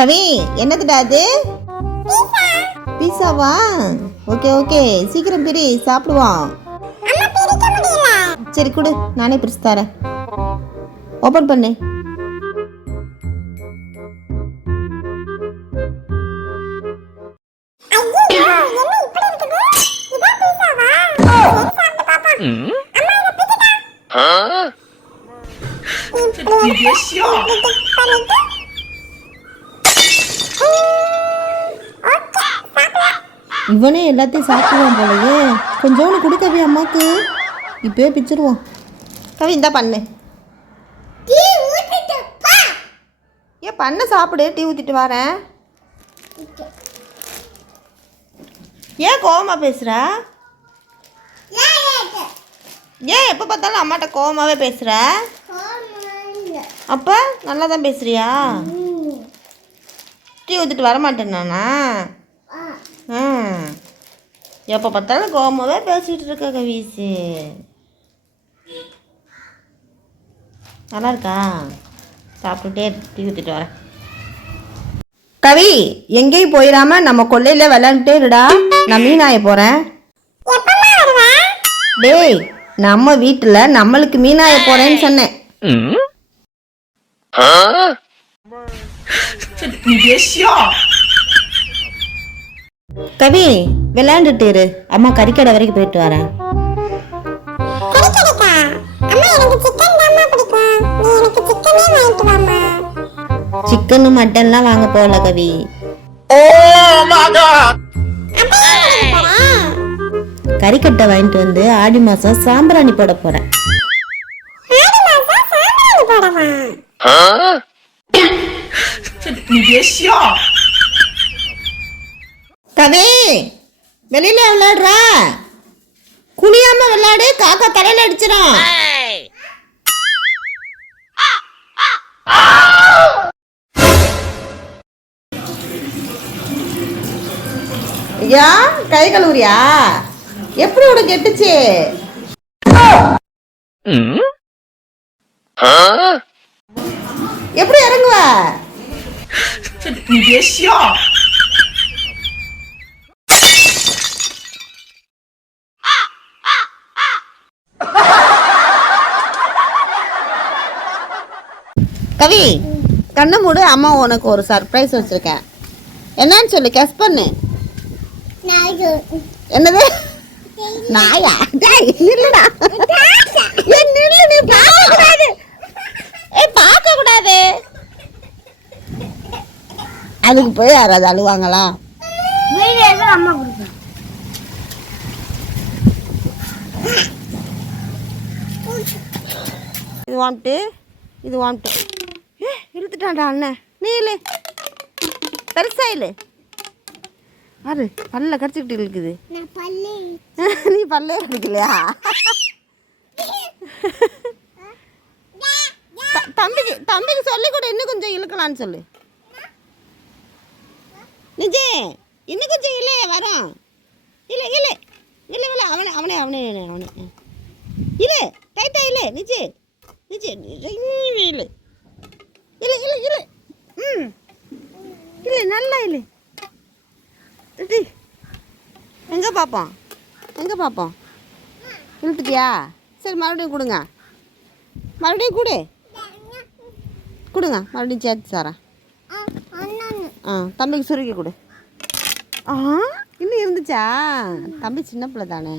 கவி, என்னதுடா அது? பீஸாவா? Okay okay, சீக்கிரம் பிரி, சாப்பிடுவோம். சரி கொடு, நானே பிரிச்சு தரேன். ஓபன் பண்ணு. இவனே எல்லாத்தையும் சாப்பிடுவான் போலயே. கொஞ்சோன்னு கொடுக்கவே அம்மாக்கு. இப்பவே பிச்சிருவான். கவி இந்தா பண்ணு. ஏன் பண்ண சாப்பிடு, டீ ஊற்றிட்டு வரேன். ஏன் கோவமா பேசுற? ஏன் எப்போ பார்த்தாலும் அம்மாட்ட கோவமாவே பேசுற? அப்போ நல்லா தான் பேசுறியா? டீ ஊற்றிட்டு வரமாட்டேன் நானா? எப்போ பார்த்தாலும் கோவமாவே பேசிகிட்டு இருக்க கவிஸு. நல்லா இருக்கா? சாப்பிட்டுட்டே டீ ஊற்றிட்டு வரேன். கவி, எங்கேயும் போயிடாம நம்ம கொல்லையில் விளையாண்டுட்டே இருடா. நான் மீனாய போகிறேன். டேய், நம்ம வீட்டில் நம்மளுக்கு மீனாய போகிறேன்னு சொன்னேன். கவி, விளையாண்டுட்டு இரு. அம்மா கறிக்கடை வரைக்கும் போயிட்டு வரேன். சிக்கன் மட்டன்லாம் வாங்க போகல கவி. கறிக்கட்டை வாங்கிட்டு வந்து ஆடி மாசம் சாம்பிராணி போட போறேன். கவி, வெளியில விளையாடுற, குனியாம விளையாடு, காக்கா தலையில அடிச்சிடும். ஐயா, கை கழுவுறியா? எப்படி உனக்கு எட்டுச்சு? எப்படி இறங்குவ? கவி, கண்ணை மூடு. அம்மா உனக்கு ஒரு சர்ப்ரைஸ் வச்சிருக்கேன். என்னன்னு சொல்லு, கெஸ் பண்ணு. என்னது? நாயா? நில்லுடா. நில்லு, நீ பார்க்க கூடாது. பார்க்க கூடாது. அதுக்கு போய் யாராவது அழுவாங்களா? இது வாங்கிட்டு இது வாங்கிட்டு இழுத்துட்டான்டா அண்ணன். நீ இல்லை, பெருசா இல்லை. யாரு பல்ல கடிச்சுக்கிட்டு இருக்குது? நீ பல்லே கடிக்கலையா? தம்பிக்கு சொல்லி கூட இன்னும் கொஞ்சம் இழுக்கலான்னு சொல்லு. நிஜே, இன்னும் கொஞ்சம் இல்லை வரோம். இல்லை இல்லை இல்லை இல்லை, அவனே அவனே அவனே அவனே இல்லை, டைட்டா இல்லை. நிஜே நிஜே இல்லை இல்லை இல்லை இல்லை. இல்லை நல்லா இல்லை. எங்கே பார்ப்போம், எங்கே பார்ப்போம்? இழுத்துட்டியா? சரி, மறுபடியும் கொடுங்க. மறுபடியும் கொடுங்க, மறுபடியும் சேர்த்து தரேன். தம்பிக்கு சுருக்கி கொடு. இன்னும் இருந்துச்சா? தம்பி சின்ன பிள்ளை தானே.